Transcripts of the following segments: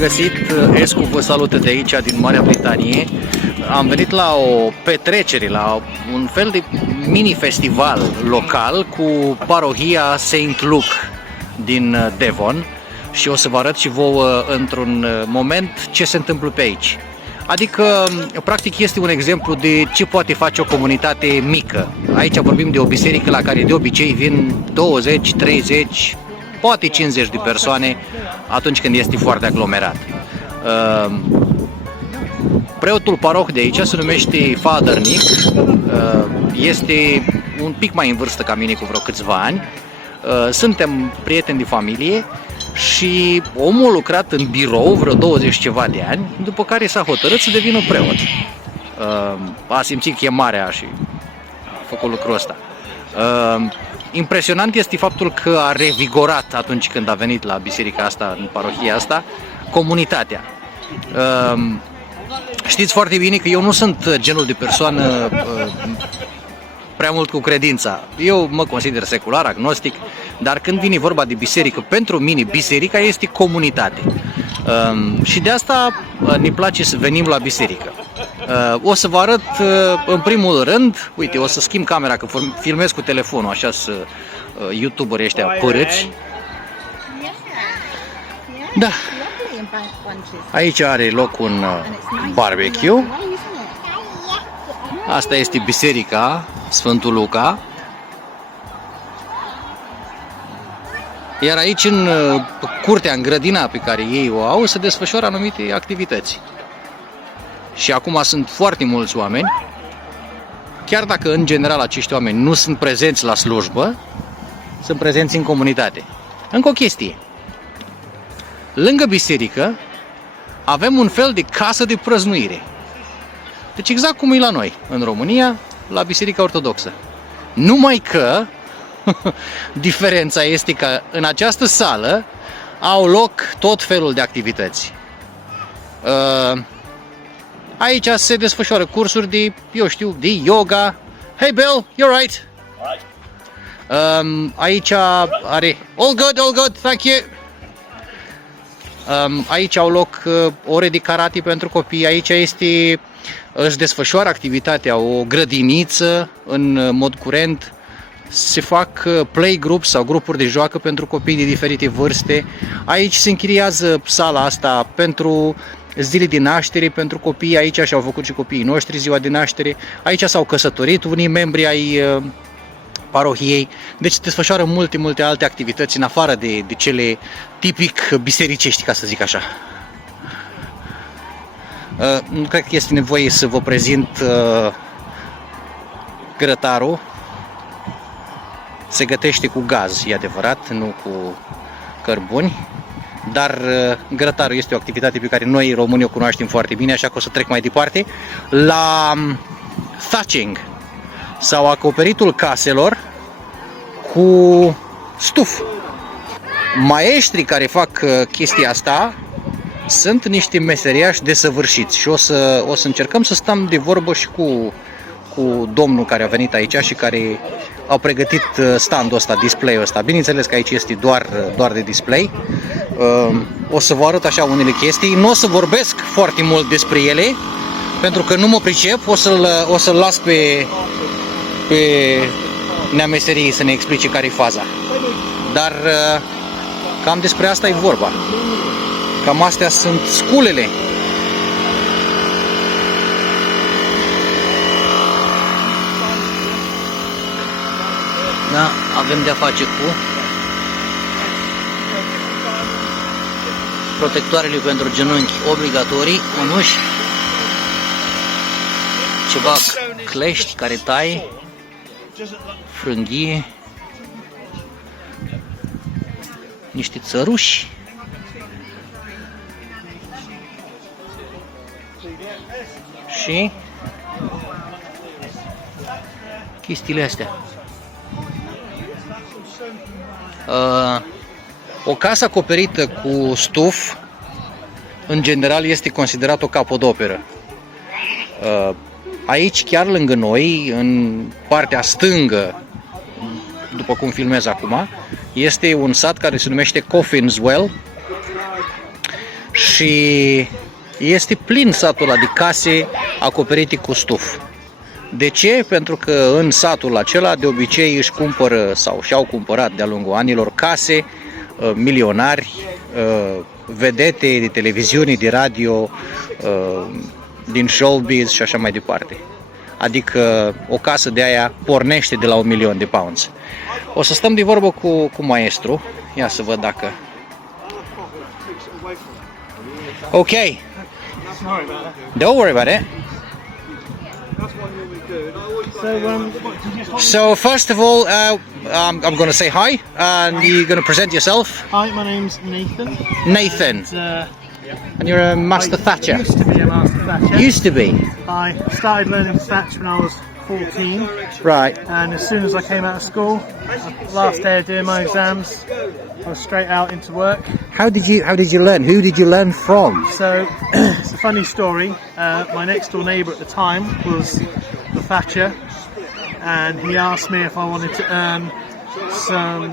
găsit! Escu vă salută de aici, din Marea Britanie. Am venit la o petrecere, la un fel de mini-festival local cu Parohia St. Luke din Devon și o să vă arăt și vouă într-un moment ce se întâmplă pe aici. Adică, practic, este un exemplu de ce poate face o comunitate mică. Aici vorbim de o biserică la care de obicei vin 20, 30, poate 50 de persoane atunci când este foarte aglomerat. Preotul paroh de aici se numește Father Nick, este un pic mai în vârstă ca mine cu vreo câțiva ani. Suntem prieteni de familie și omul a lucrat în birou vreo 20 ceva de ani, după care s-a hotărât să devină preot. A simțit chemarea și a făcut lucrul ăsta. Impresionant este faptul că a revigorat atunci când a venit la biserica asta, în parohia asta, comunitatea. Știți foarte bine că eu nu sunt genul de persoană prea mult cu credința. Eu mă consider secular, agnostic, dar când vine vorba de biserică, pentru mine biserica este comunitate. Și de asta ne place să venim la biserică. O să vă arăt în primul rând, uite, o să schimb camera că filmez cu telefonul, așa să youtuberii ăștia părâți. Da. Aici are loc un barbecue. Asta este biserica Sfântul Luca. Iar aici, în curtea, în grădina pe care ei o au, se desfășoară anumite activități. Și acum sunt foarte mulți oameni, chiar dacă în general acești oameni nu sunt prezenți la slujbă, sunt prezenți în comunitate. Încă o chestie. Lângă biserică avem un fel de casă de prăznuire. Deci exact cum e la noi, în România, la Biserica Ortodoxă. Numai că diferența este că în această sală au loc tot felul de activități. Aici se desfășoară cursuri de, eu știu, de yoga. Hey Bill, you're right. Aici are all good, thank you. Aici au loc ore de karate pentru copii. Aici își desfășoară activitatea, o grădiniță în mod curent. Se fac playgroups sau grupuri de joacă pentru copii de diferite vârste. Aici se închiriază sala asta pentru zile de naștere, pentru copii. Aici și-au făcut și copiii noștri ziua de naștere. Aici s-au căsătorit unii membri ai parohiei. Deci se desfășoară multe alte activități în afară de cele tipic bisericești, ca să zic așa. Nu cred că este nevoie să vă prezint grătarul. Se gătește cu gaz, e adevărat, nu cu cărbuni, dar grătarul este o activitate pe care noi românii o cunoaștem foarte bine, așa că o să trec mai departe la thatching sau acoperitul caselor cu stuf. Maestrii care fac chestia asta sunt niște meseriași desăvârșiți și o să încercăm să stăm de vorbă și cu domnul care a venit aici și care au pregătit standul ăsta, display-ul ăsta. Bineînțeles că aici este doar de display. O să vă arăt așa unele chestii. Nu o să vorbesc foarte mult despre ele, pentru că nu mă pricep. O să-l las pe neameseriei să ne explice care e faza. Dar cam despre asta e vorba. Cam astea sunt sculele. Da, avem de-a face cu protectoarele pentru genunchi obligatorii, mânuși, ceva clești care taie, frânghie, niște țăruși, și chestiile astea. O casă acoperită cu stuf, în general, este considerat o capodoperă. Aici, chiar lângă noi, în partea stângă, după cum filmez acum, este un sat care se numește Coffin's Well și este plin satul ăla de case acoperite cu stuf. De ce? Pentru că în satul acela de obicei își cumpără sau și-au cumpărat de-a lungul anilor case, milionari, vedete de televiziune, de radio, din showbiz și așa mai departe. Adică o casă de aia pornește de la £1.000.000. O să stăm de vorbă cu maestru. Ia să văd dacă... Ok. Don't worry about it. So first of all, I'm going to say hi, and you're going to present yourself. Hi, my name's Nathan. Nathan. And you're a master thatcher. Used to be a master thatcher. Used to be. I started learning to thatch when I was 14. Right. And as soon as I came out of school, last day of doing my exams, I was straight out into work. How did you learn? Who did you learn from? So it's a funny story. My next door neighbour at the time was the thatcher, and he asked me if I wanted to earn some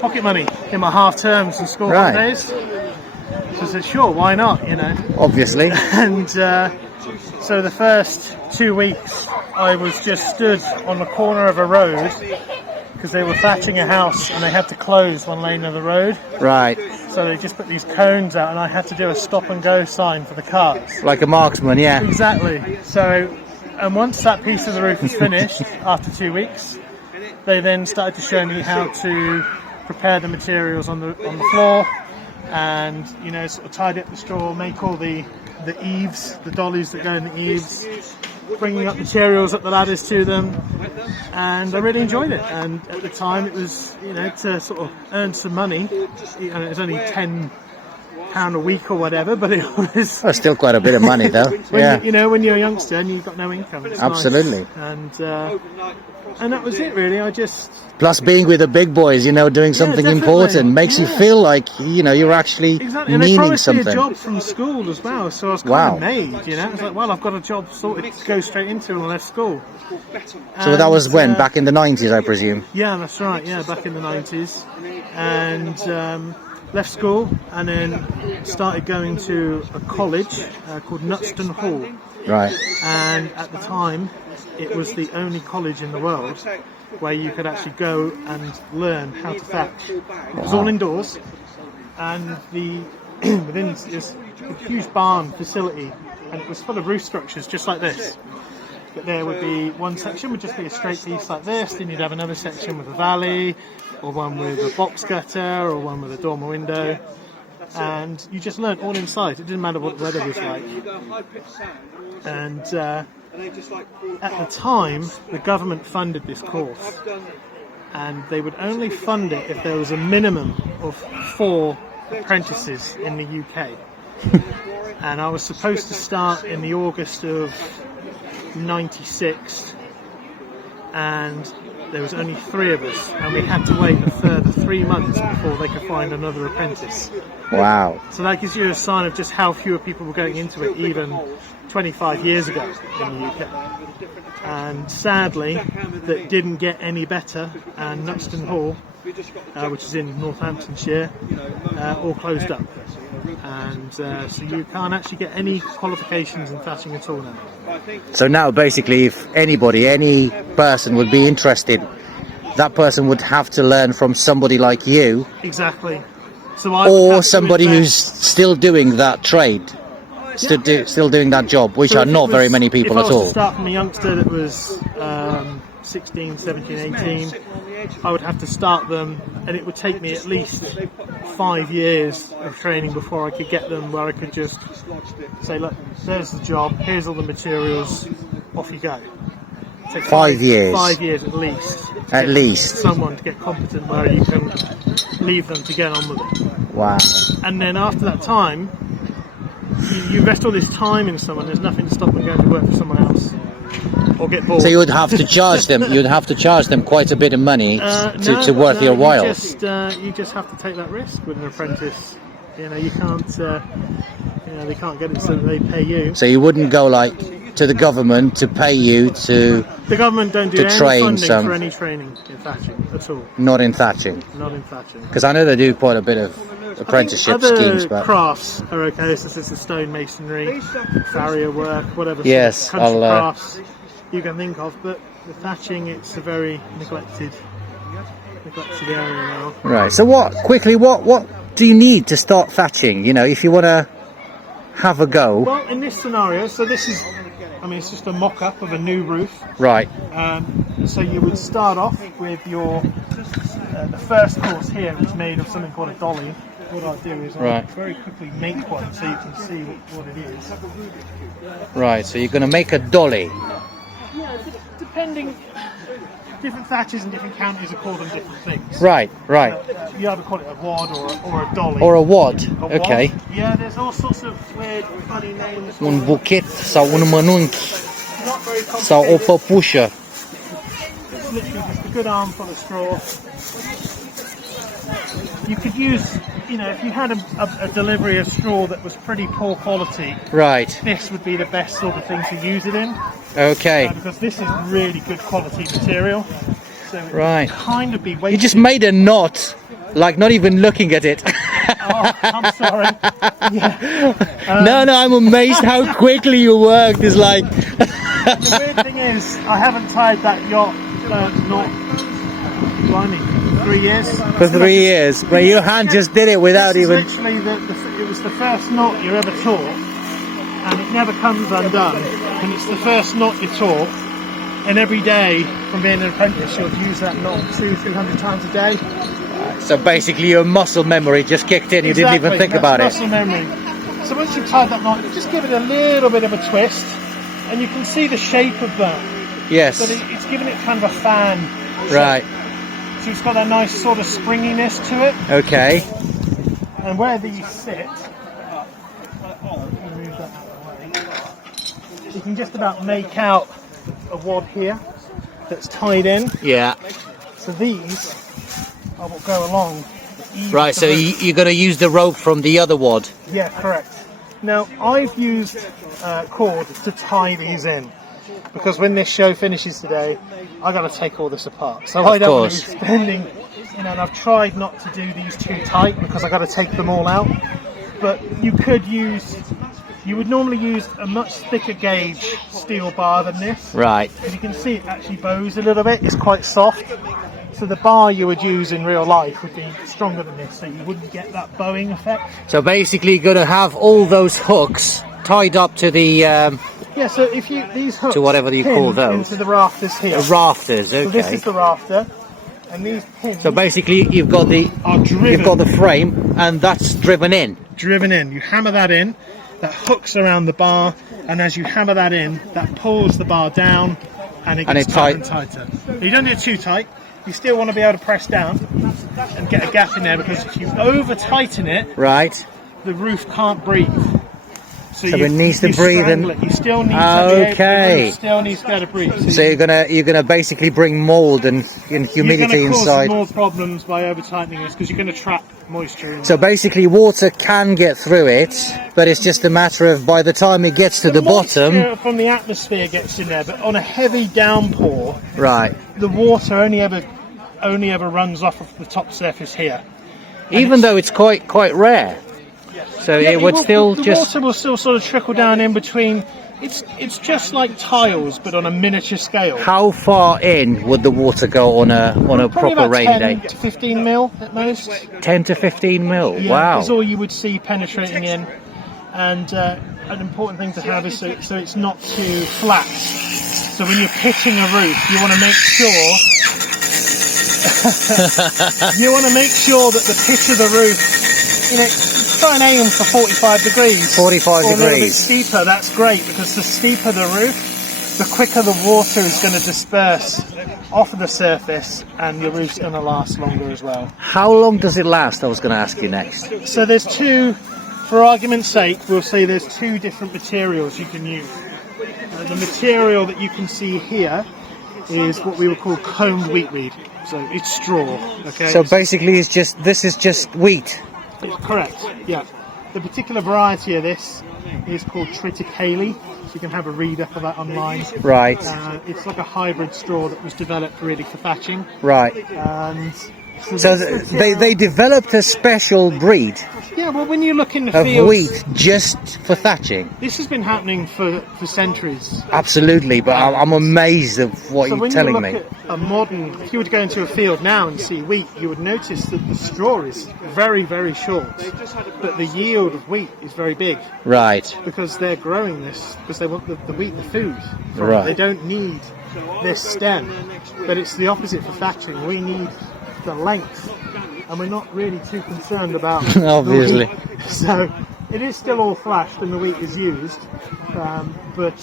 pocket money in my half terms and school holidays. So I said, sure, why not, you know. Obviously. And so the first 2 weeks I was just stood on the corner of a road because they were thatching a house and they had to close one lane of the road. Right. So they just put these cones out and I had to do a stop and go sign for the cars. Like a marksman, yeah. Exactly. So, and once that piece of the roof was finished, after 2 weeks, they then started to show me how to prepare the materials on the floor, and you know, sort of tidy up the straw, make all the eaves, the dollies that go in the eaves, bringing up materials up the ladders to them, and I really enjoyed it. And at the time, it was, you know, to sort of earn some money. You know, it was only £10 a week or whatever, but it was. That's still quite a bit of money, though. Yeah. You know, when you're a youngster and you've got no income. It's absolutely. Nice. And that was it, really. I just. Plus, being with the big boys, you know, doing something important makes you feel like, you know, you're actually and meaning they promised something. me a job from school as well, so I was kind of made, you know. I was like, well, I've got a job sorted to go straight into when I left school. So that was when? Back in the 90s, I presume? Yeah, that's right. Yeah, back in the 90s. And left school and then started going to a college called Nutston Hall. Right. And at the time, it was the only college in the world where you could actually go and learn how to thatch. It was all indoors, and within this huge barn facility, and it was full of roof structures just like this. But there would be one section would just be a straight piece like this, then you'd have another section with a valley, or one with a box gutter, or one with a dormer window, and you just learned all inside. It didn't matter what the weather was like. And at the time, the government funded this course, and they would only fund it if there was a minimum of 4 apprentices in the UK. And I was supposed to start in the August of 96, and there was only 3 of us, and we had to wait a further 3 months before they could find another apprentice. Wow. So that gives you a sign of just how fewer people were going into it even 25 years ago in the UK. And sadly, that didn't get any better, and Nutston Hall, which is in Northamptonshire, all closed up. And so you can't actually get any qualifications in thatching at all now. So now basically if any person would be interested, that person would have to learn from somebody like you. Exactly. So or somebody who's still doing that trade. Still doing that job, which are not very many people at all. If I was to start from a youngster that was 16, 17, 18, I would have to start them, and it would take me at least 5 years of training before I could get them where I could just say, look, there's the job, here's all the materials, off you go. Take 5 years? 5 years at least. At least. Someone to get competent where you can leave them to get on with it. Wow. And then after that time, you invest all this time in someone, there's nothing to stop them going to work for someone else or get bored. So you would have to charge them. You'd have to charge them quite a bit of money to worth your while. You just have to take that risk with an apprentice. You know, you can't. They can't get it so that they pay you. So you wouldn't go like to the government to pay you to. The government don't do any funding for any training in thatching at all. Not in thatching. Not in thatching. Because I know they do quite a bit of apprenticeship other schemes, but crafts are okay. So this is the stone masonry, farrier work, whatever. Yes, sort of country I'll, crafts you can think of. But the thatching, it's a very neglected area now. right. So what do you need to start thatching? You know, if you want to have a go. Well, in this scenario, so this is, I mean, it's just a mock-up of a new roof. Right. So you would start off with your the first course here is made of something called a dolly. What I'll do is I'll very quickly make one so you can see what it is. Right. So you're going to make a dolly. Yeah, depending. Different thatches in different counties are called them different things. Right. Right. You either call it a wad or a dolly. Or a wad. Okay. Wad. Yeah, there's all sorts of weird, funny names. Un buchet sau un mănunchi Not very sau o complicated. păpușă. It's literally just a good armful of straw. You could use, you know, if you had a delivery of straw that was pretty poor quality, Right. this would be the best sort of thing to use it in. Okay. Because this is really good quality material. So it Right. would kind of be You wasted. just made a knot, like not even looking at it. Oh, I'm sorry. Yeah. No, I'm amazed how quickly you worked. It's like, The weird thing is, I haven't tied that yacht knot, blimey, 3 years. for 3 years, but your hand just did it without This is even. literally it was the first knot you ever taught, and it never comes undone. And it's the first knot you taught, and every day from being an apprentice, you'll use that knot 200-300 times a day. So basically, your muscle memory just kicked in. You didn't even think That's about it. muscle memory. So once you've tied that knot, you just give it a little bit of a twist, and you can see the shape of that. Yes. So it's giving it kind of a fan. Right. So it's got that nice sort of springiness to it. Okay. And where these sit, move that out of the way, you can just about make out a wad here that's tied in. Yeah. So these will go along. the eaves Right. of So the roof. you're going to use the rope from the other wad. Yeah, correct. Now, I've used cord to tie these in, because when this show finishes today, I got to take all this apart. So I don't want to be spending, you know, and I've tried not to do these too tight because I got to take them all out. But you would normally use a much thicker gauge steel bar than this. Right. As you can see, it actually bows a little bit. It's quite soft. So the bar you would use in real life would be stronger than this, so you wouldn't get that bowing effect. So basically, you're going to have all those hooks tied up to the Yeah, so if these hooks to whatever you pin call those. into the rafters here. rafters. So this Okay. is the rafter, and these pins So basically, you've got the are driven. you've got the frame, and that's driven in. driven in. You hammer that in, that hooks around the bar, and as you hammer that in, that pulls the bar down, and it gets it's tighter tight. and tighter. You don't do it too tight. You still want to be able to press down and get a gap in there, because if you over tighten it, Right. the roof can't breathe. So it needs to breathe strangle and- it. You still need to be able, Okay. the roof still needs to be able to breathe. So you're gonna basically bring mold and humidity you're cause inside. more problems by over tightening this, because you're going to trap moisture in. So basically, water can get through it, but it's just a matter of by the time it gets to the bottom. moisture from the atmosphere gets in there, but on a heavy downpour, Right. the water only ever runs off of the top surface here. Even though it's quite rare. So Yeah, it would still the just. water will still sort of trickle down in between. It's just like tiles, but on a miniature scale. How far in would the water go on a Probably proper about rainy 10 day? to 15 mil at most. 10 to 15 mil. Yeah, Wow. that's all you would see penetrating in. And an important thing to have is so it's not too flat. So when you're pitching a roof, you want to make sure that the pitch of the roof, you know, try and aim for 45 degrees. 45 or a little bit degrees. steeper. That's great, because the steeper the roof, the quicker the water is going to disperse off of the surface, and your roof's going to last longer as well. How long does it last? I was going to ask you next. So there's two, for argument's sake, we'll say there's two different materials you can use. The material that you can see here is what we would call combed wheatweed. So it's straw. Okay. So basically, this is just wheat. It's correct. Yeah. The particular variety of this is called triticale. So you can have a read up of that online. Right. It's like a hybrid straw that was developed really for thatching. Right. And So they developed a special breed Yeah, well, when you look in the of fields, wheat just for thatching. this has been happening for centuries. Absolutely, but I'm amazed at what So you're when telling you look me. at a modern, if you were to go into a field now and see wheat, you would notice that the straw is very, very short, but the yield of wheat is very big Right. because they're growing this because they want the wheat, the food. From it. Right. They don't need this stem, but it's the opposite for thatching. We need the length, and we're not really too concerned about Obviously. the wheat. So it is still all thrashed and the wheat is used, but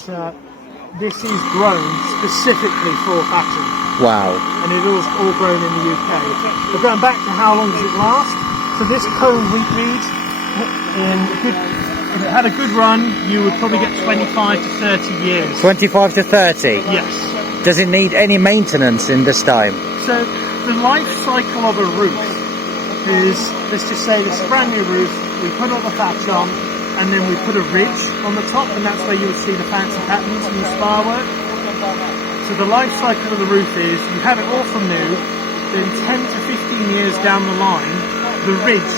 this is grown specifically for thatching, Wow. and it is all grown in the UK. But going back to how long does it last? So this comb wheat reed, if it had a good run, you would probably get 25 to 30 years. 25 to 30. Yes. Does it need any maintenance in this time? So the life cycle of a roof is, let's just say this is a brand new roof, we put all the thatch on, and then we put a ridge on the top, and that's where you would see the fancy patterns and the spar work. So the life cycle of the roof is, you have it all from new, then 10 to 15 years down the line, the ridge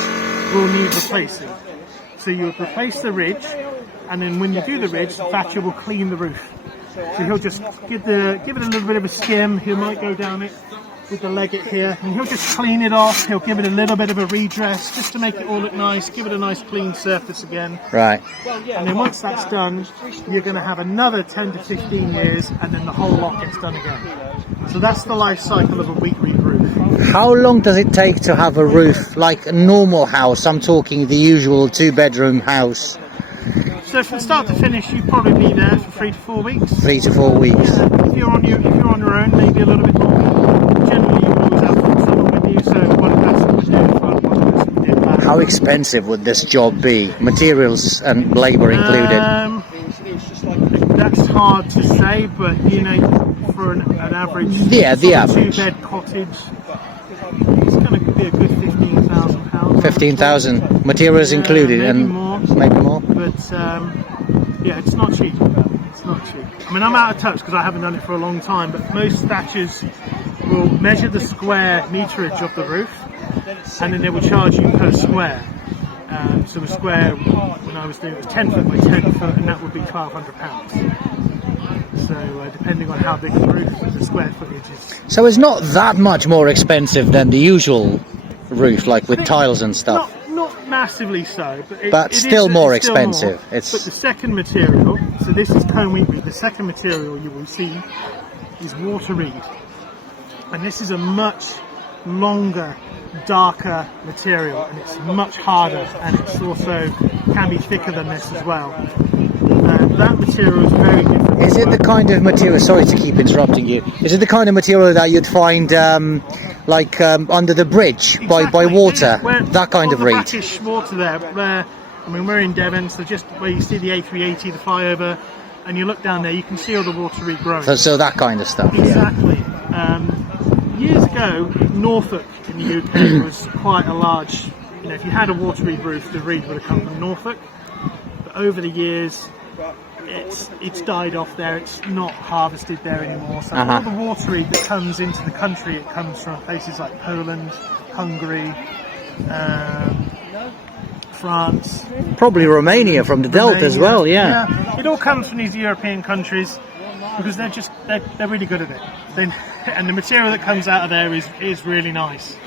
will need replacing. So you would replace the ridge, and then when you do the ridge, the thatcher will clean the roof. So he'll just give it a little bit of a skim. He might go down it with the legget here, and he'll just clean it off. He'll give it a little bit of a redress just to make it all look nice, give it a nice clean surface again. Right. And then once that's done, you're going to have another 10 to 15 years, and then the whole lot gets done again. So that's the life cycle of a wheat reed roof. How long does it take to have a roof like a normal house? I'm talking the usual 2-bedroom house. So from start to finish, you'd probably be there for 3 to 4 weeks. 3 to 4 weeks. If you're on your own, maybe a little bit longer. Generally, you would always have someone with you, so one person would do the front, one person would do the back. How expensive would this job be? Materials and labour included? That's hard to say, but you know, for an average The average. 2-bed cottage, it's going to be a good £15,000. 15,000 materials included, maybe and more. maybe more. But yeah, it's not cheap. It's not cheap. I mean, I'm out of touch because I haven't done it for a long time, but most thatchers will measure the square meterage of the roof, and then they will charge you per square. So a square, when I was doing it, was 10 foot by 10 foot, and that would be £1,200. So depending on how big the roof, the square footage is. So it's not that much more expensive than the usual roof, like with tiles and stuff. Not massively so, But still more expensive. But the second material, so this is comb wheat reed. The second material you will see is water reed, and this is a much longer, darker material, and it's much harder, and it's also can be thicker than this as well. That material is very different. Is it the kind of material, sorry to keep interrupting you, is it the kind of material that you'd find under the bridge by water, that kind of the reed? brackish water there, I mean, we're in Devon, so just where you see the A380, the flyover, and you look down there, you can see all the water reed growing. So that kind of stuff, Exactly. Years ago, Norfolk in the UK was quite a large, you know, if you had a water reed roof, the reed would have come from Norfolk. But over the years, it's died off there, it's not harvested there anymore. So all the water reed that comes into the country, it comes from places like Poland, Hungary, France. Probably Romania from the Delta as well, yeah. It all comes from these European countries because they're really good at it. And the material that comes out of there is really nice.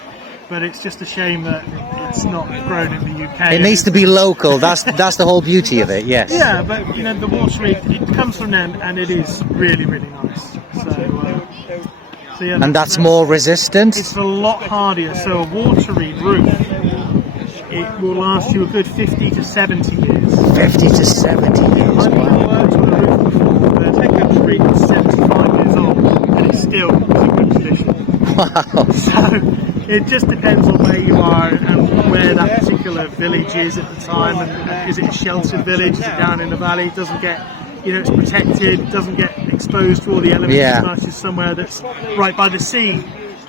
But it's just a shame that it's not grown in the UK. It needs to be local. That's the whole beauty of it. Yes. Yeah, but you know, the water reed, it comes from them, and it is really, really nice. So yeah, And that's more resistant. It's a lot hardier. So a water reed roof, it will last you a good 50 to 70 years. 50 to 70 years. I've worked on a roof before. The Technical Reed is 75 years old, and it still is in good condition. Wow. So it just depends on where you are and where that particular village is at the time. And is it a sheltered village? Is it down in the valley? It doesn't get, you know, it's protected. It doesn't get exposed to all the elements as much as somewhere that's right by the sea.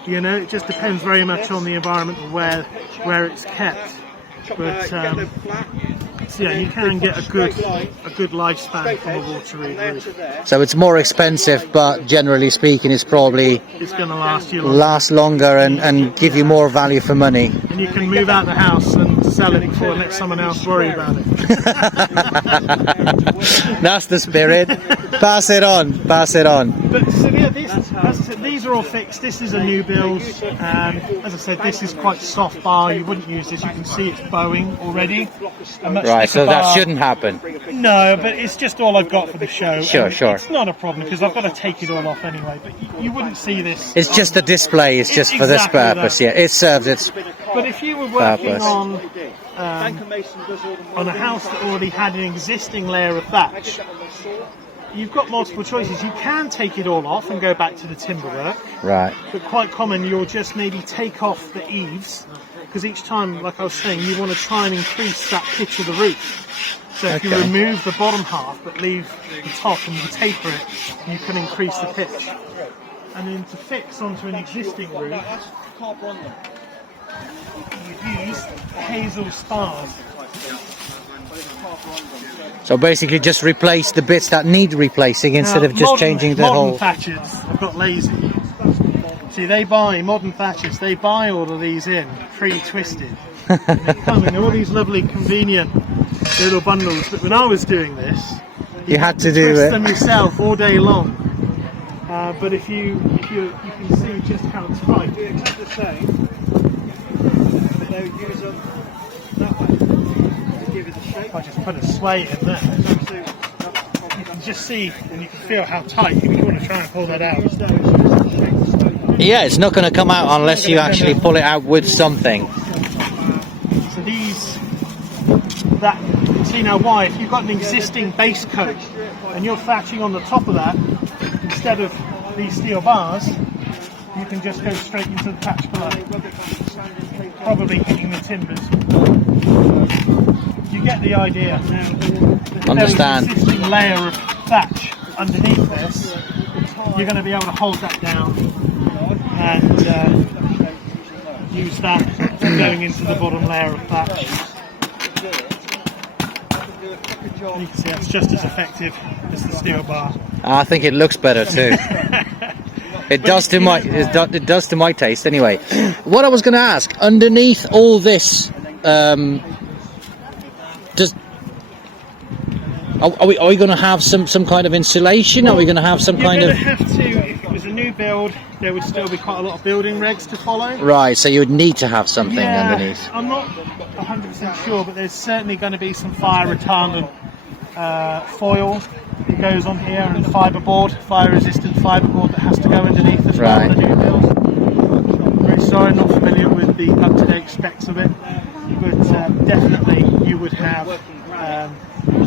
You know, it just depends very much on the environment and where it's kept. But yeah, you can get a good lifespan from a water-reed roof. So it's more expensive, but generally speaking, it's probably It's going to last you longer and give you more value for money. and you can move out the house and sell it before and let someone else worry about it. That's the spirit. Pass it on. Pass it on. But so yeah, these are all fixed. This is a new build. As I said, this is quite soft bar. You wouldn't use this. You can see it's bowing already. Right, so that shouldn't happen. No, but it's just all I've got for the show. Sure, And sure. It's not a problem because I've got to take it all off anyway. But you wouldn't see this. It's just a display. It's just for this Exactly purpose. that. Yeah, it serves its But if you were working purpose. on a house that already had an existing layer of thatch, you've got multiple choices. You can take it all off and go back to the timber work, Right. but quite common you'll just maybe take off the eaves, because each time, like I was saying, you want to try and increase that pitch of the roof. So if you Okay. remove the bottom half but leave the top and you taper it, you can increase the pitch. And then to fix onto an existing roof, you use hazel spars. So basically, just replace the bits that need replacing instead Now, of just changing the modern whole. thatchers have got lazy. See, they buy modern thatchers. They buy all of these in pre-twisted. And they come in all these lovely, convenient little bundles. But when I was doing this, You had to do twist it. them yourself all day long. But if you can see just how tight. The same. But they would use them that way to give it the shape. I just put a slate in there. You can just see and you can feel how tight. If you want to try and pull that out. Yeah, it's not going to come out unless you actually pull it out with something. So see now why, if you've got an existing base coat and you're thatching on the top of that, instead of these steel bars, you can just go straight into the thatch below, probably hitting the timbers. You get the idea. Understand. If there's an existing layer of thatch underneath this, you're going to be able to hold that down and use that going into the bottom layer of thatch. You can see that's just as effective as the steel bar. I think it looks better too. It does to my it does to my taste anyway. What I was going to ask, underneath all this, are we going to have some kind of insulation? Are we going to have some kind of? You're going to have to. If it was a new build, there would still be quite a lot of building regs to follow. Right, so you would need to have something underneath. I'm not 100% sure, but there's certainly going to be some fire retardant foil that goes on here, and fire resistant fiberboard that has to go underneath as well on the new build. I'm very sorry, I'm not familiar with the up-to-date specs of it, but definitely you would have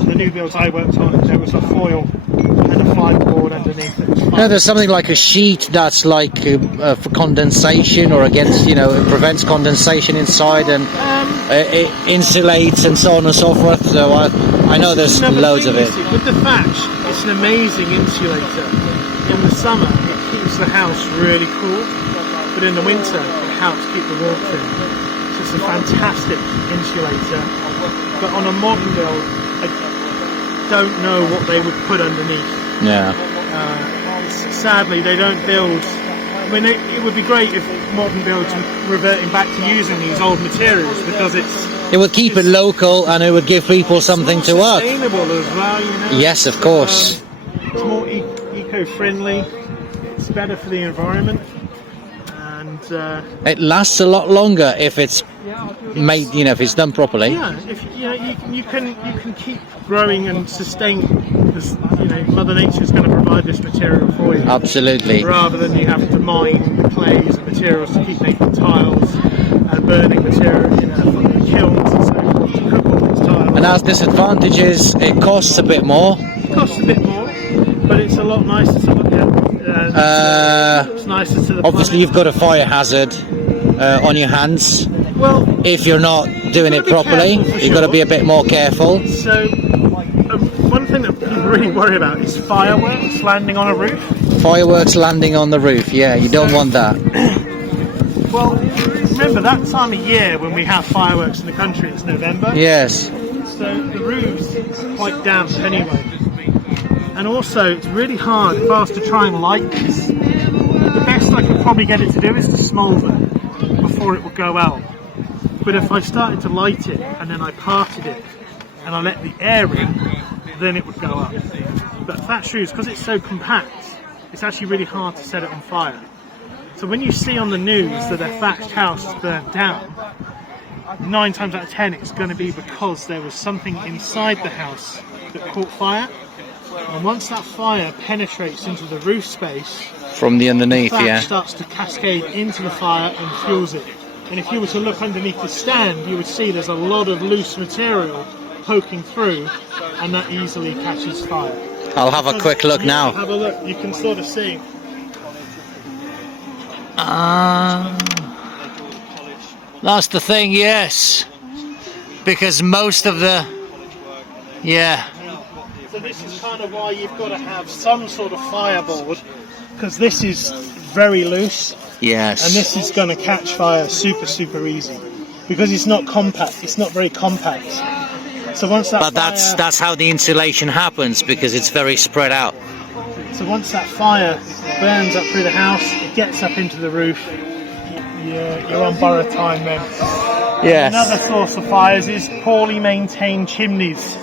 the new builds I worked on, there was a foil and a fiberboard underneath it. No, there's something like a sheet that's like for condensation or against, it prevents condensation inside and it insulates and so on and so forth. So I know there's loads of it. With the thatch, it's an amazing insulator. In the summer, it keeps the house really cool, but in the winter, it helps keep the warmth in. So it's a fantastic insulator. But on a modern build, I don't know what they would put underneath. Yeah. Sadly, they don't build. I mean, it would be great if modern builds were reverting back to using these old materials, because it would keep it local and it would give people something to work. Sustainable as well, Yes, of course. It's more eco-friendly. It's better for the environment, and it lasts a lot longer if it's made, if it's done properly. Yeah, you can keep growing and sustain, because Mother Nature's going to provide this material for you. Absolutely. Rather than you having to mine the clays and materials to keep making tiles and burning material, kilns and so forth to cook all these tiles. And as disadvantages, it costs a bit more. It costs a bit more, but it's a lot nicer to look at. It's nicer to the obviously, planet. you've got a fire hazard on your hands. Well, if you're not doing it properly, you've got to be a bit more careful. So, one thing that people really worry about is fireworks landing on a roof. Fireworks landing on the roof, yeah, you don't want that. Well, remember that time of year when we have fireworks in the country, it's November. Yes. So the roof's quite damp anyway. And also it's really hard if I was to try and light this. The best I could probably get it to do is to smoulder before it would go out. But if I started to light it and then I parted it and I let the air in, then it would go up. But thatched roofs, because it's so compact, it's actually really hard to set it on fire. So when you see on the news that a thatched house is burnt down, 9 times out of 10 it's going to be because there was something inside the house that caught fire. And once that fire penetrates into the roof space, From the underneath, the thatch yeah. starts to cascade into the fire and fuels it. And if you were to look underneath the stand, you would see there's a lot of loose material poking through, and that easily catches fire. I'll have a quick look now. Have a look, you can sort of see. That's the thing, yes. Because most of the... Yeah. So this is kind of why you've got to have some sort of fireboard, because this is very loose. Yes. And this is going to catch fire super easy, because it's not compact. It's not very compact. So once that But that's how the insulation happens, because it's very spread out. So once that fire burns up through the house, it gets up into the roof. You're on borrowed time then. Yes. Another source of fires is poorly maintained chimneys.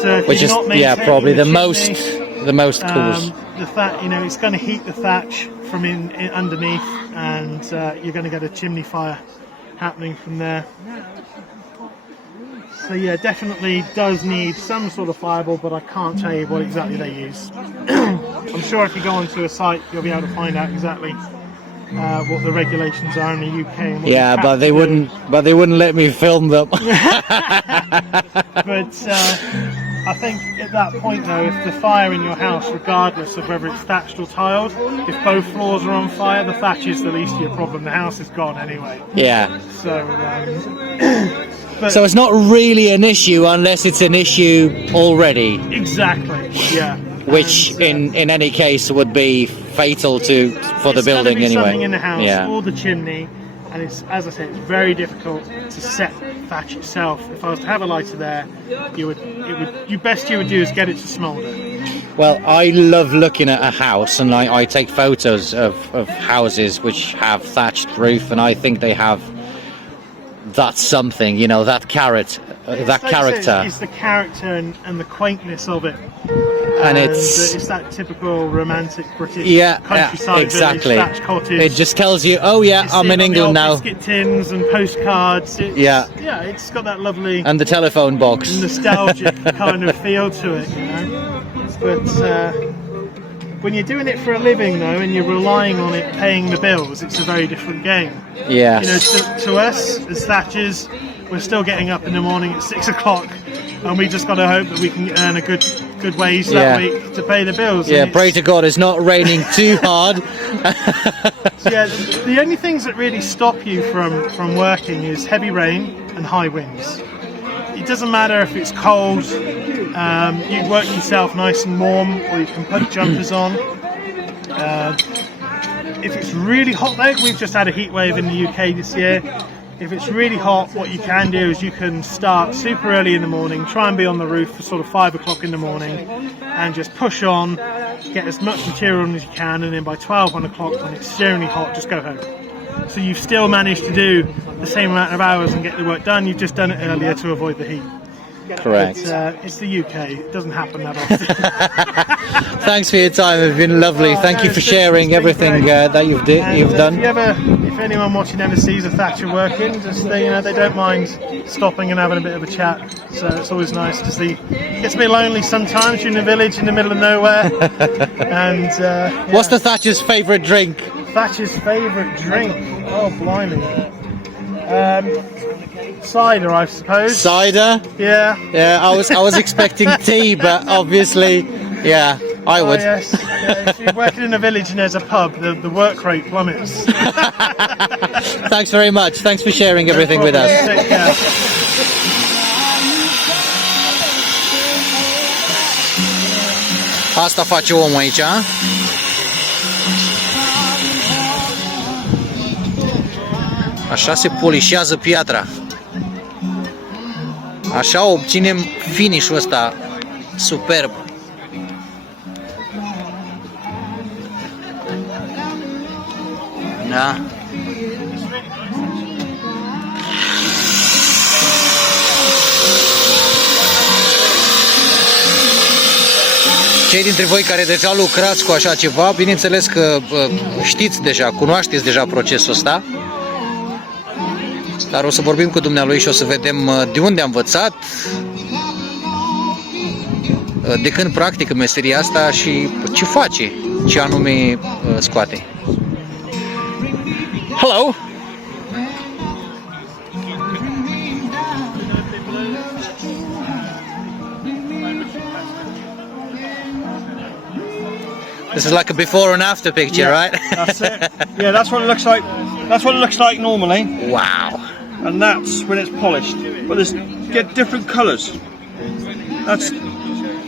So if Which you're is not maintaining probably the chimney, most cause. The thatch, it's going to heat the thatch from in underneath, and you're going to get a chimney fire happening from there. So yeah, definitely does need some sort of fireball, but I can't tell you what exactly they use. I'm sure if you go onto a site, you'll be able to find out exactly what the regulations are in the UK. And what Yeah, but they wouldn't let me film them. But I think at that point though, if the fire in your house, regardless of whether it's thatched or tiled, if both floors are on fire, the thatch is the least of your problem. The house is gone anyway. Yeah. So, So it's not really an issue unless it's an issue already. Exactly. Yeah. Which in any case would be fatal for the building anyway. anyway. Something in the house Yeah. or the chimney, and it's, as I say, it's very difficult to set thatch itself. If I was to have a lighter there, you would do is get it to smoulder. Well, I love looking at a house, and I take photos of houses which have thatched roof, and I think they have that something, that character. It's the character and the quaintness of it. And it's that typical romantic British countryside exactly. village, thatched cottage. It just tells you, oh yeah, I'm in England now. Biscuit tins and postcards. It's got that lovely And the telephone box. nostalgic kind of feel to it, But when you're doing it for a living though, and you're relying on it paying the bills, it's a very different game. Yes. To us as thatchers, we're still getting up in the morning at 6 o'clock, and we just got to hope that we can earn a good wage that week to pay the bills. Yeah, pray to God it's not raining too hard. The only things that really stop you from working is heavy rain and high winds. It doesn't matter if it's cold, you work yourself nice and warm, or you can put jumpers on. If it's really hot though, we've just had a heat wave in the UK this year. If it's really hot, what you can do is you can start super early in the morning, try and be on the roof for sort of 5 o'clock in the morning, and just push on, get as much material on as you can, and then by 12, 1 o'clock, when it's extremely hot, just go home. So you've still managed to do the same amount of hours and get the work done, you've just done it earlier to avoid the heat. Correct. It's the UK, it doesn't happen that often. Thanks for your time, it's been lovely. Thank you for sharing everything that you've done. If anyone watching ever sees a thatcher working, just they don't mind stopping and having a bit of a chat. So it's always nice to see. It gets a bit lonely sometimes. You're in a village in the middle of nowhere. And what's the thatcher's favourite drink? Thatcher's favourite drink? Oh blimey. Cider, I suppose. Cider? Yeah. Yeah, I was expecting tea, but obviously, yeah, I would. Oh, yes. If you're working in a village and there's a pub, the work rate plummets. Thanks very much. Thanks for sharing everything with us. Take care. Asta face omul aici. Așa se polișează piatra. Așa obținem finish-ul ăsta superb. Da. Cei dintre voi care deja lucrați cu așa ceva, bineînțeles că știți deja, cunoașteți deja procesul ăsta. Dar o să vorbim cu dumnealui și o să vedem de unde a învățat, de când practică meseria asta și ce face, ce anume scoate. Hello! This is like a before and after picture, yeah, right? That's it. Yeah, that's what it looks like. That's what it looks like normally. Wow! And that's when it's polished. But there's get different colours. That's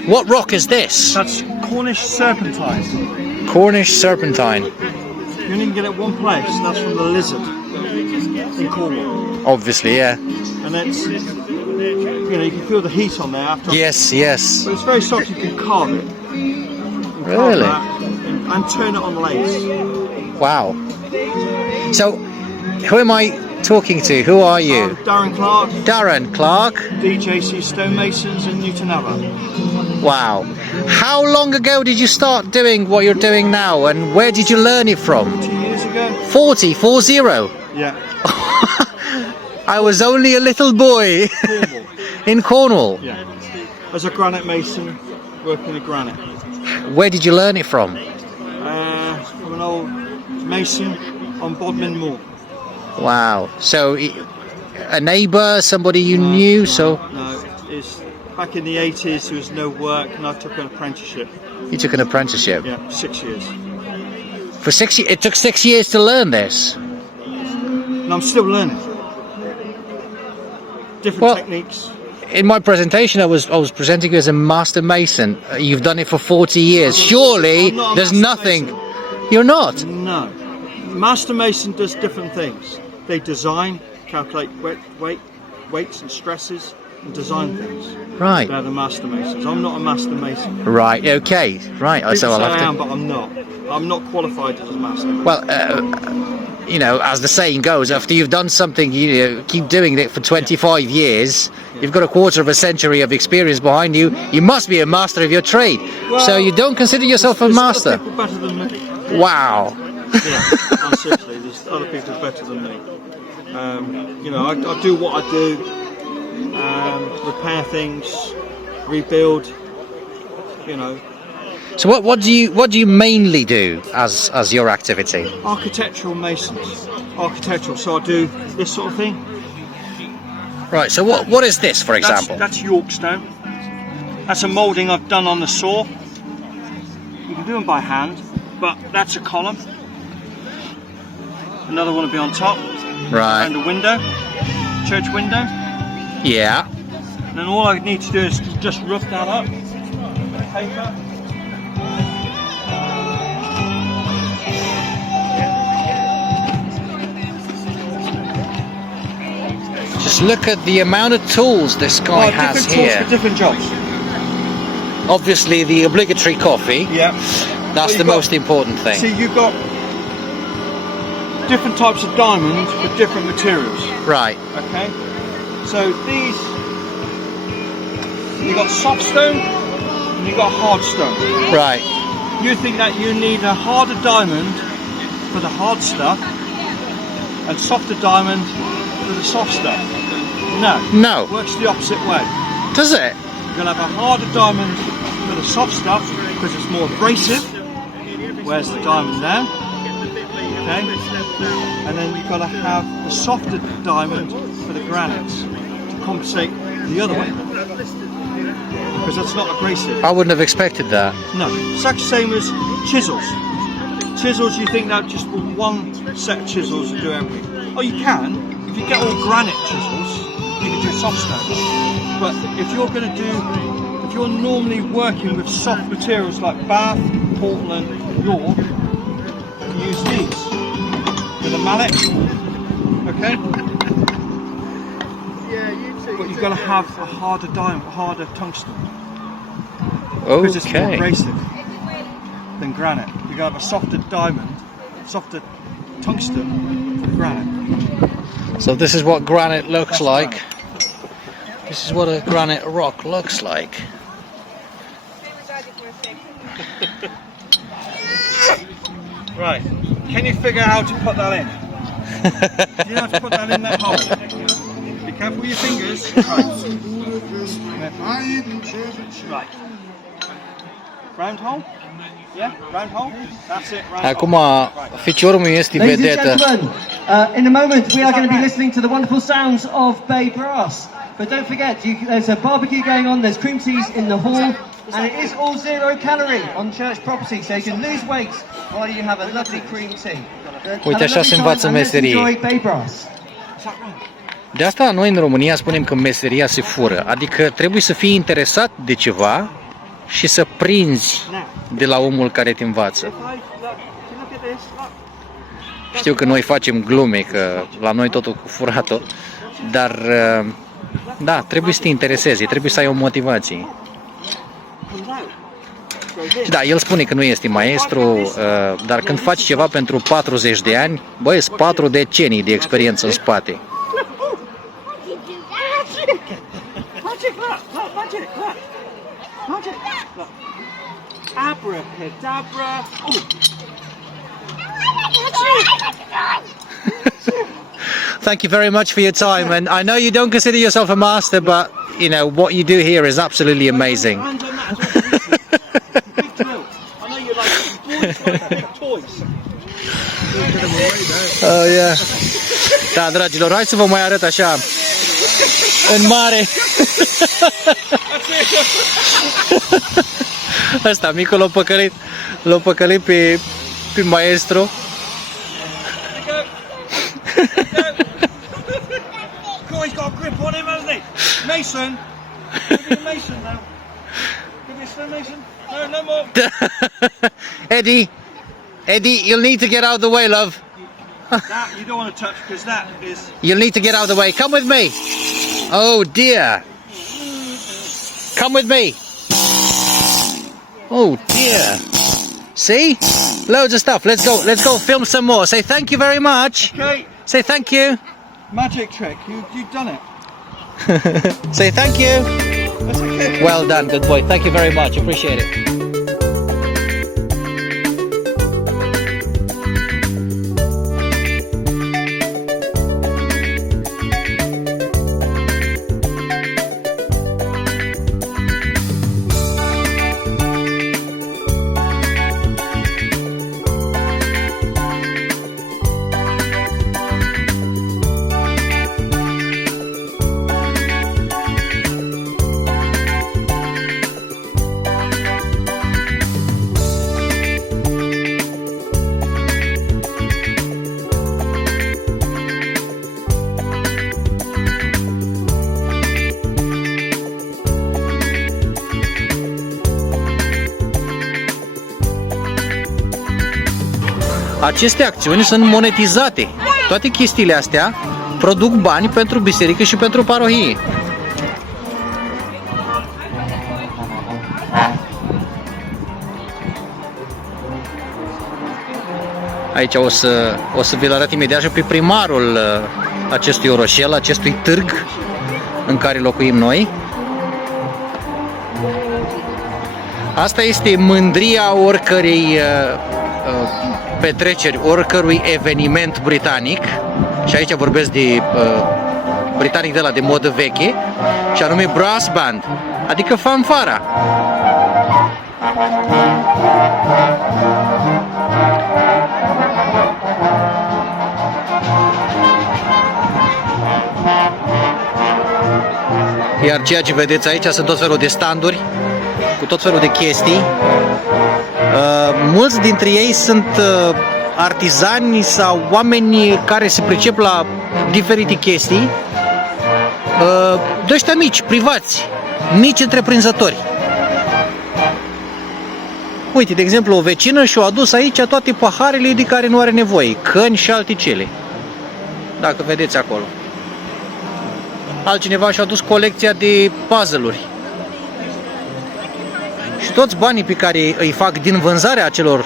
What rock is this? That's Cornish serpentine. Cornish serpentine. You only can get it one place. That's from the lizard in Cornwall. Obviously, yeah. And it's, you know, you can feel the heat on there after. Yes, yes. But it's very soft. You can carve it. Really? And turn it on lathes. Wow. So, who am I talking to? Who are you? Darren Clark. Darren Clark. DJC Stonemasons in Newton Abbot. Wow. How long ago did you start doing what you're doing now, and where did you learn it from? 2 years ago. 40? Yeah. I was only a little boy Cornwall. in Cornwall. Yeah. As a granite mason, working with granite. Where did you learn it from? From an old mason on Bodmin Moor. Wow. So, a neighbour, somebody you knew, so No, it's back in the 80s there was no work and I took an apprenticeship. you took an apprenticeship. Yeah, 6 years. For 6 years? It took 6 years to learn this? And I'm still learning. Different Well, techniques. In my presentation, I was presenting you as a master mason. You've done it for 40 years. Surely I'm not a there's master nothing. mason. You're not. No. Master mason does different things. They design, calculate weights and stresses and design things. Right. They're the master masons. I'm not a master mason. Right. Okay. Right. People So I'll say have I to. am, but I'm not. I'm not qualified as a master mason. Well, you know, as the saying goes, after you've done something, you keep doing it for 25 years. You've got a quarter of a century of experience behind you. You must be a master of your trade. So you don't consider yourself a There's master. other people better than me. Wow. Yeah, no, seriously, there's other people better than me. You know, I do what I do, repair things, rebuild. You know, So what do you mainly do as your activity? architectural masons, architectural. So I do this sort of thing. Right. So what is this, for example? That's York stone. That's a moulding I've done on the saw. You can do them by hand, but that's a column. Another one will be on top. Right. And a window, church window. Yeah. And then all I need to do is just rough that up. Paper. Just look at the amount of tools this guy has different tools here. for different jobs. Obviously, the obligatory coffee. Yeah. That's Well, the most important thing. See, you've got different types of diamond with different materials. Right. Okay. So these, you got soft stone and you got hard stone. Right. You think that you need a harder diamond for the hard stuff and softer diamond for the soft stuff. No. No. It works the opposite way. Does it? You're going to have a harder diamond for the soft stuff because it's more abrasive. Where's the diamond there? Okay. And then you've got to have the softer diamond for the granites to compensate the other way. Because that's not abrasive. I wouldn't have expected that. No. It's like the same as chisels. Chisels, you think that just one set of chisels will do everything. Oh, you can. If you get all granite chisels, you can do soft stone. But if you're going to do, if you're normally working with soft materials like Bath, Portland, York, you use these with a mallet. Okay? Yeah, you two but you've got to have a harder diamond, harder tungsten. Because it's more abrasive than granite. You've got to have a softer diamond, softer tungsten for granite. So this is what granite looks That's like. granite. This is what a granite rock looks like. Right. Can you figure out how to put that in? You have to put that in that hole. Be careful with your fingers. Right. Round hole? Yeah, round hole? That's it, round Acum, hole. ficiorul meu este Ladies and vedetă. gentlemen, in a moment we are going to be listening to the wonderful sounds of Bay Brass. But don't forget, there's a barbecue going on, there's cream teas in the hall, and it is all 0 calorie on church property, so you can lose weight while you have a lovely cream tea. Uite, așa se învață meserie. Enjoy Bay Brass. De asta noi în România spunem că meseria se fură. Adică trebuie să fii interesat de ceva și să prinzi de la omul care te învață. Știu că noi facem glume, că la noi totul cu furatul, dar da, trebuie să te interesezi, trebuie să ai o motivație. Și da, el spune că nu este maestru, dar când faci ceva pentru 40 de ani, băi, sunt 4 decenii de experiență în spate. Abracadabra. Thank you very much for your time, and I know you don't consider yourself a master, but you know what you do here is absolutely amazing. Big drill. I know you like big toys. Oh, yeah. Da, dragilor, hai să vă mai arăt așa în mare. Asta, micul l-a păcălit pe maestru. Cool, he's got a grip on him, hasn't he? Mason. Give me a Mason now. Give me a slow Mason. No, no more. Eddie, you'll need to get out of the way, love. That you don't want to touch because that is. You'll need to get out of the way. Come with me. Oh dear. Come with me. Oh dear. See? Loads of stuff. Let's go. Let's go film some more. Say thank you very much. Okay. Say thank you. Magic trick. You've done it. Say thank you. That's okay. Well done, good boy. Thank you very much. Appreciate it. Aceste acțiuni sunt monetizate. Toate chestiile astea produc bani pentru biserică și pentru parohie. Aici o să vi-l arăt imediat și pe primarul acestui orășel, acestui târg în care locuim noi. Asta este mândria oricărei petreceri, oricărui eveniment britanic, și aici vorbesc de britanic de la de modă veche, și anume brass band, adică fanfara. Iar ceea ce vedeți aici sunt tot felul de standuri cu tot felul de chestii. Mulți dintre ei sunt artizani sau oameni care se pricep la diferite chestii, de ăștia mici, privați, mici întreprinzători. Uite, de exemplu, o vecină și-a adus aici toate paharele de care nu are nevoie, căni și alticele, dacă vedeți acolo. altcineva și-a adus colecția de puzzle-uri. Și toți banii pe care îi fac din vânzarea acelor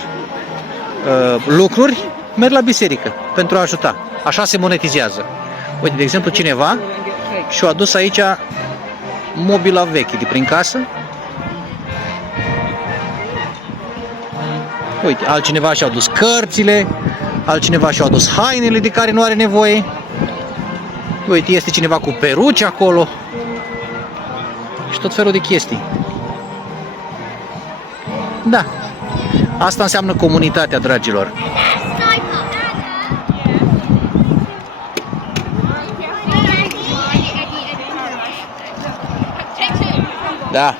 lucruri merg la biserică pentru a ajuta. Așa se monetizează. Uite, de exemplu, cineva și-a adus aici mobila veche de prin casă. Uite, altcineva și-a adus cărțile, altcineva și-a adus hainele de care nu are nevoie. Uite, este cineva cu peruci acolo și tot felul de chestii. Da, asta înseamnă comunitatea, dragilor. Da.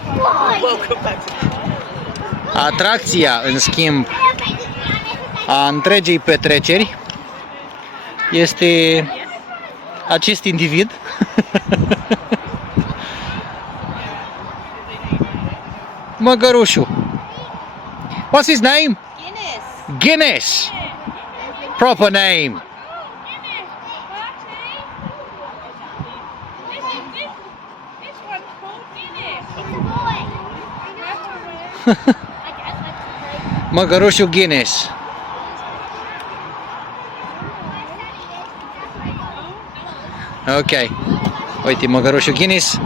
Atracția, în schimb, a întregii petreceri este acest individ. Măgărușul. What's his name? Guinness. Guinness. Proper name. This one's called Guinness. Măgărușul Guinness. Ok. Uite, măgărușul Guinness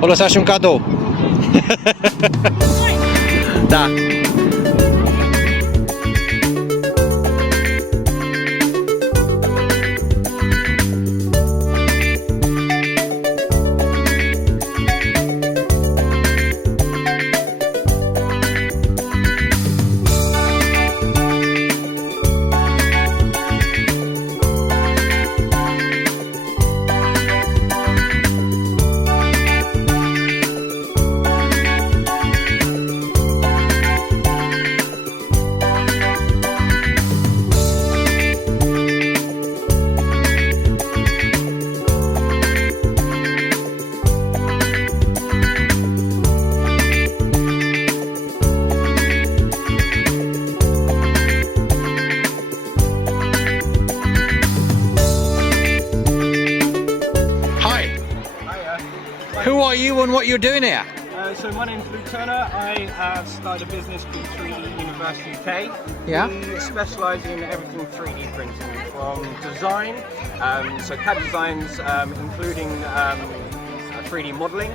o lăsa și un cadou. Da. Who are you and what you're doing here? So my name's Luke Turner. I have started a business called 3D University UK. Yeah. We specialise in everything 3D printing, from design, so CAD designs, including 3D modelling,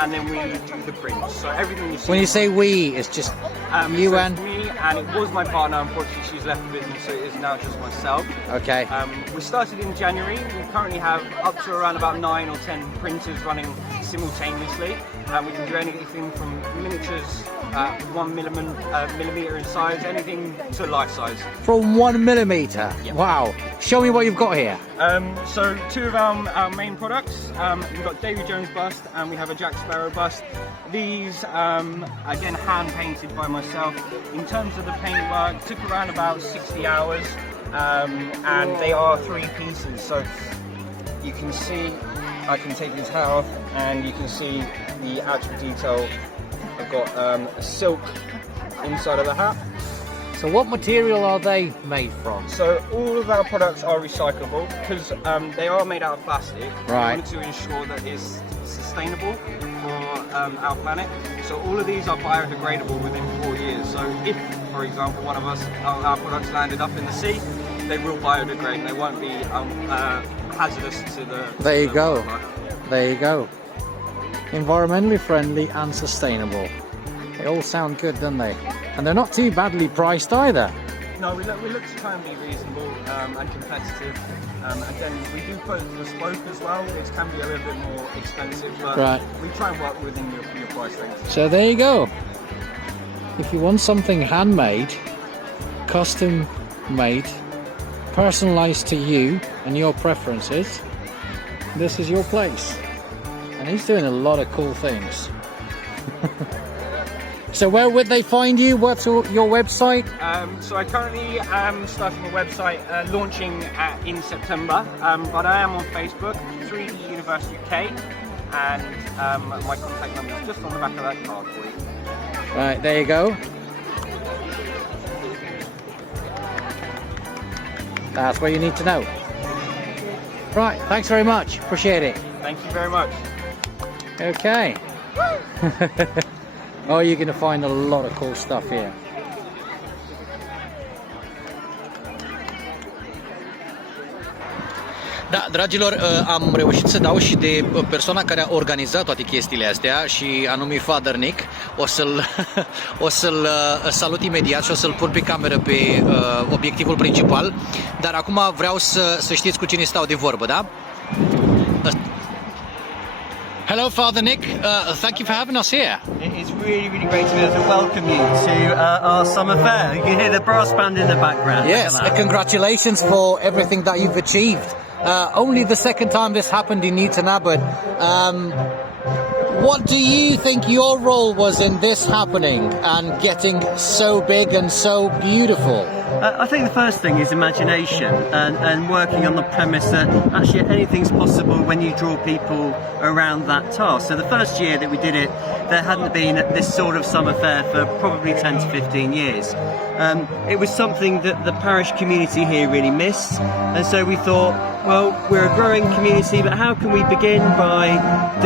and then we do the prints. So everything you see. When you say we, it's just you so and... it's me, and it was my partner. Unfortunately, she's left the business, so it is now just myself. Okay. We started in January. We currently have up to around about 9 or 10 printers running simultaneously. We can do anything from miniatures, 1 millimeter in size, anything to life size. From 1 millimeter? Yep. Wow. Show me what you've got here. So two of our main products, we've got Davy Jones bust and we have a Jack Sparrow bust. These, again, hand painted by myself. In terms of the paintwork, took around about 60 hours, and they are 3 pieces. So you can see, I can take his hat off and you can see the actual detail. I've got a silk inside of the hat. So what material are they made from? So all of our products are recyclable because they are made out of plastic. Right. We wanted to ensure that it's sustainable for our planet. So all of these are biodegradable within 4 years. So if, for example, one of our products landed up in the sea, they will biodegrade and they won't be hazardous to the... There you to go. wildlife. There you go. Environmentally friendly and sustainable. They all sound good, don't they? And they're not too badly priced either. No, we look to try and be reasonable and competitive. Again, we do put bespoke as well. It can be a little bit more expensive, but Right. we try and work within your price range. So there you go. If you want something handmade, custom made, personalized to you and your preferences, this is your place. And he's doing a lot of cool things. So where would they find you? What's your website? So I currently am starting a website launching in September, but I am on Facebook, 3D University UK, and my contact number is just on the back of that card for you. Right, there you go. That's what you need to know. Right, thanks very much. Appreciate it. Thank Thank you very much. Okay. Oh, you're going to find a lot of cool stuff here. Da, dragilor, am reușit să dau și de persoana care a organizat toate chestiile astea și anume Father Nick. O să-l salut imediat și o să-l pun pe cameră pe obiectivul principal. Dar acum vreau să știți cu cine stau de vorbă, da? Hello, Father Nick. Thank you for having us here. It's really, really great to be able to welcome you to our Summer Fayre. You can hear the brass band in the background. Yes, congratulations for everything that you've achieved. Only the second time this happened in Newton Abbot. What do you think your role was in this happening and getting so big and so beautiful? I think the first thing is imagination and working on the premise that actually anything's possible when you draw people around that task. So the first year that we did it, there hadn't been this sort of Summer Fayre for probably 10 to 15 years. It was something that the parish community here really missed, and so we thought, well, we're a growing community, but how can we begin by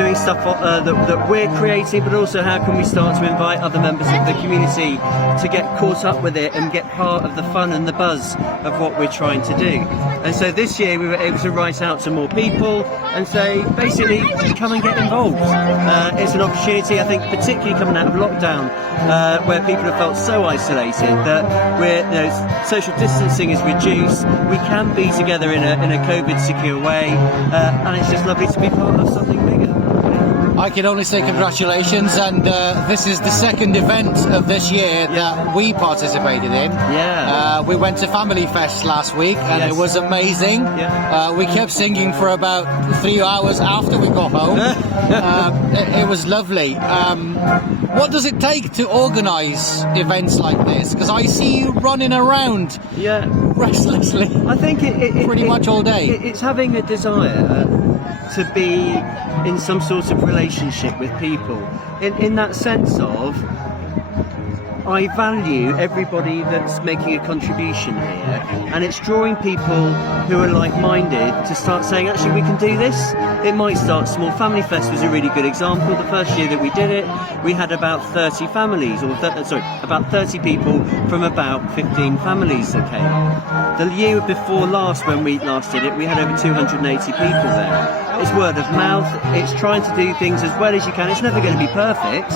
doing stuff that we're creating, but also how can we start to invite other members of the community to get caught up with it and get part of the fun and the buzz of what we're trying to do. And so this year we were able to write out to more people and say, basically, come and get involved. It's an opportunity, I think, particularly coming out of lockdown, where people have felt so isolated that social distancing is reduced. We can be together in a COVID secure way, and it's just lovely to be part of something bigger. I can only say congratulations, and this is the second event of this year that we participated in. Yeah. We went to Family Fest last week, and it was amazing. Yeah. We kept singing for about 3 hours after we got home. It was lovely. What does it take to organise events like this? Because I see you running around restlessly. I think it pretty much all day. It's having a desire to be in some sort of relationship with people, in that sense of I value everybody that's making a contribution here, and it's drawing people who are like-minded to start saying, actually, we can do this. It might start small. Family Fest was a really good example. The first year that we did it, we had about 30 families, about 30 people from about 15 families that came. The year before last, when we last did it, we had over 280 people there. It's word of mouth. It's trying to do things as well as you can. It's never going to be perfect,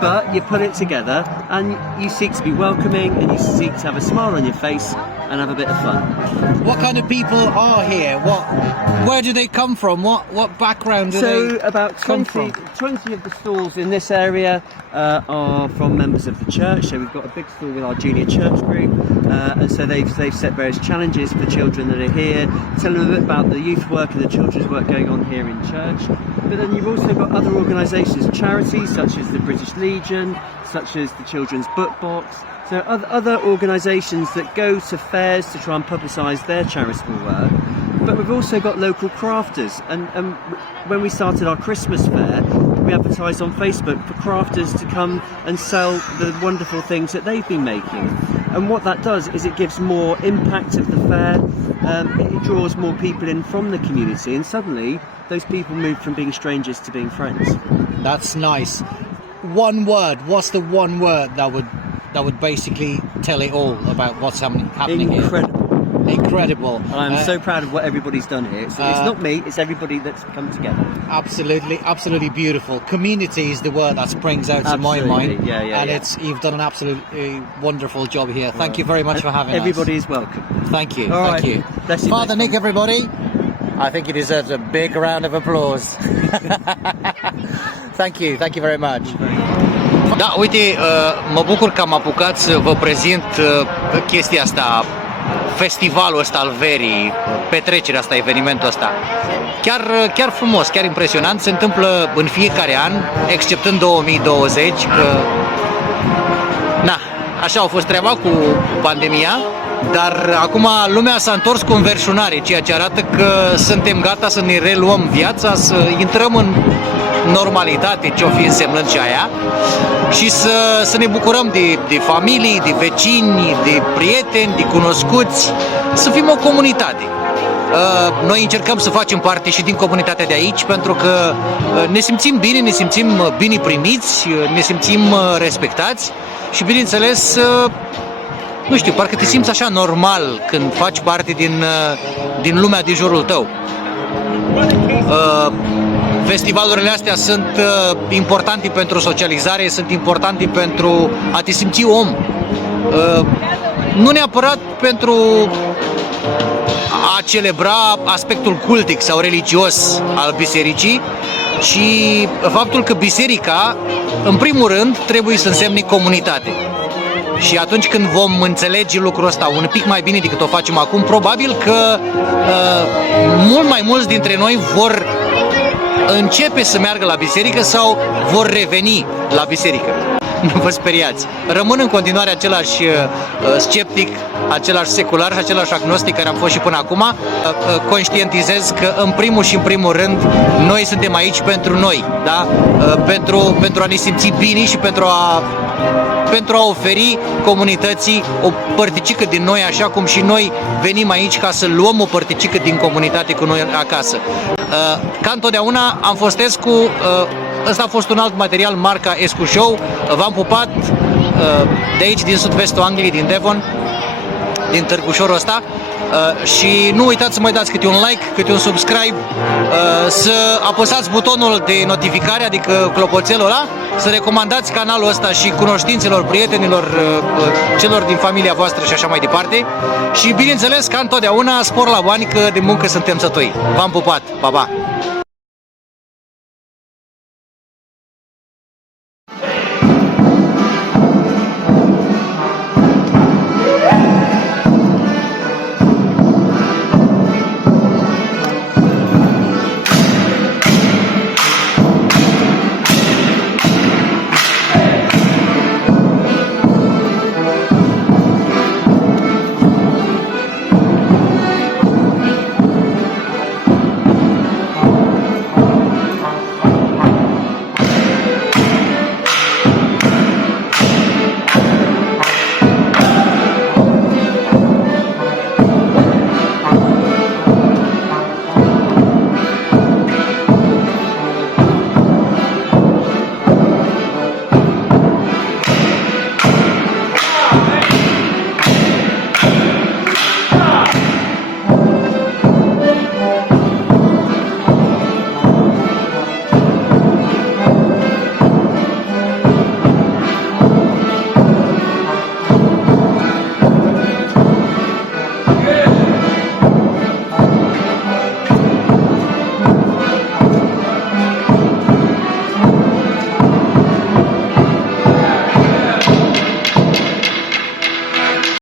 but you put it together and you seek to be welcoming and you seek to have a smile on your face and have a bit of fun. What kind of people are here? Where do they come from? What background do they about come 20 from? of the stalls in this area are from members of the church. So we've got a big stall with our junior church group, and so they've set various challenges for children that are here, tell them a bit about the youth work and the children's work going on here in church. But then you've also got other organisations, charities such as the British Legion, such as the Children's Book Box. So other organisations that go to fairs to try and publicise their charitable work. But we've also got local crafters, and when we started our Christmas fair, we advertised on Facebook for crafters to come and sell the wonderful things that they've been making. And what that does is it gives more impact of the fair, it draws more people in from the community, and suddenly those people move from being strangers to being friends. That's nice. One word. What's the one word that would basically tell it all about what's happening Incredible. here? Incredible. I'm so proud of what everybody's done here. It's not me, it's everybody that's come together. Absolutely beautiful. Community is the word that springs out to my mind. And you've done an absolutely wonderful job here. Thank you very much for having us. Everybody is welcome. Thank you. All Thank right. you. Bless you, Father Nick, everybody. I think he deserves a big round of applause. Thank you very much. Da, uite, mă bucur că am apucat să vă prezint chestia asta, festivalul ăsta al verii, petrecerea asta, evenimentul ăsta. Chiar frumos, chiar impresionant, se întâmplă în fiecare an, exceptând 2020, că așa a fost treaba cu pandemia, dar acum lumea s-a întors cu înverșunare, ceea ce arată că suntem gata să ne reluăm viața, să intrăm în normalitate, ce-o fi însemnând și aia, și să ne bucurăm de familii, de vecini, de prieteni, de cunoscuți, să fim o comunitate. Noi încercăm să facem parte și din comunitatea de aici, pentru că ne simțim bine, ne simțim bine primiți, ne simțim respectați și, bineînțeles, nu știu, parcă te simți așa normal când faci parte din lumea din jurul tău. Festivalurile astea sunt importante pentru socializare, sunt importante pentru a te simți om. Nu neapărat pentru a celebra aspectul cultic sau religios al bisericii, ci faptul că biserica, în primul rând, trebuie să însemne comunitate. Și atunci când vom înțelege lucrul ăsta un pic mai bine decât o facem acum, probabil că mult mai mulți dintre noi vor începe să meargă la biserică sau vor reveni la biserică. Nu vă speriați. Rămân în continuare același sceptic, același secular și același agnostic care am fost și până acum. Conștientizez că în primul și în primul rând noi suntem aici pentru noi, da? Pentru a ne simți bine și pentru a oferi comunității o părticică din noi, așa cum și noi venim aici ca să luăm o părticică din comunitate cu noi acasă. Ca întotdeauna am fost Escu, ăsta a fost un alt material, marca Escu Show. V-am pupat de aici, din sud-vestul Angliei, din Devon, din târgușorul ăsta. Și nu uitați să mai dați câte un like, câte un subscribe, să apăsați butonul de notificare, adică clopoțelul ăla, să recomandați canalul ăsta și cunoștinților, prietenilor, celor din familia voastră și așa mai departe. Și bineînțeles, ca întotdeauna, spor la bani, că de muncă suntem sătui. V-am pupat, pa, pa!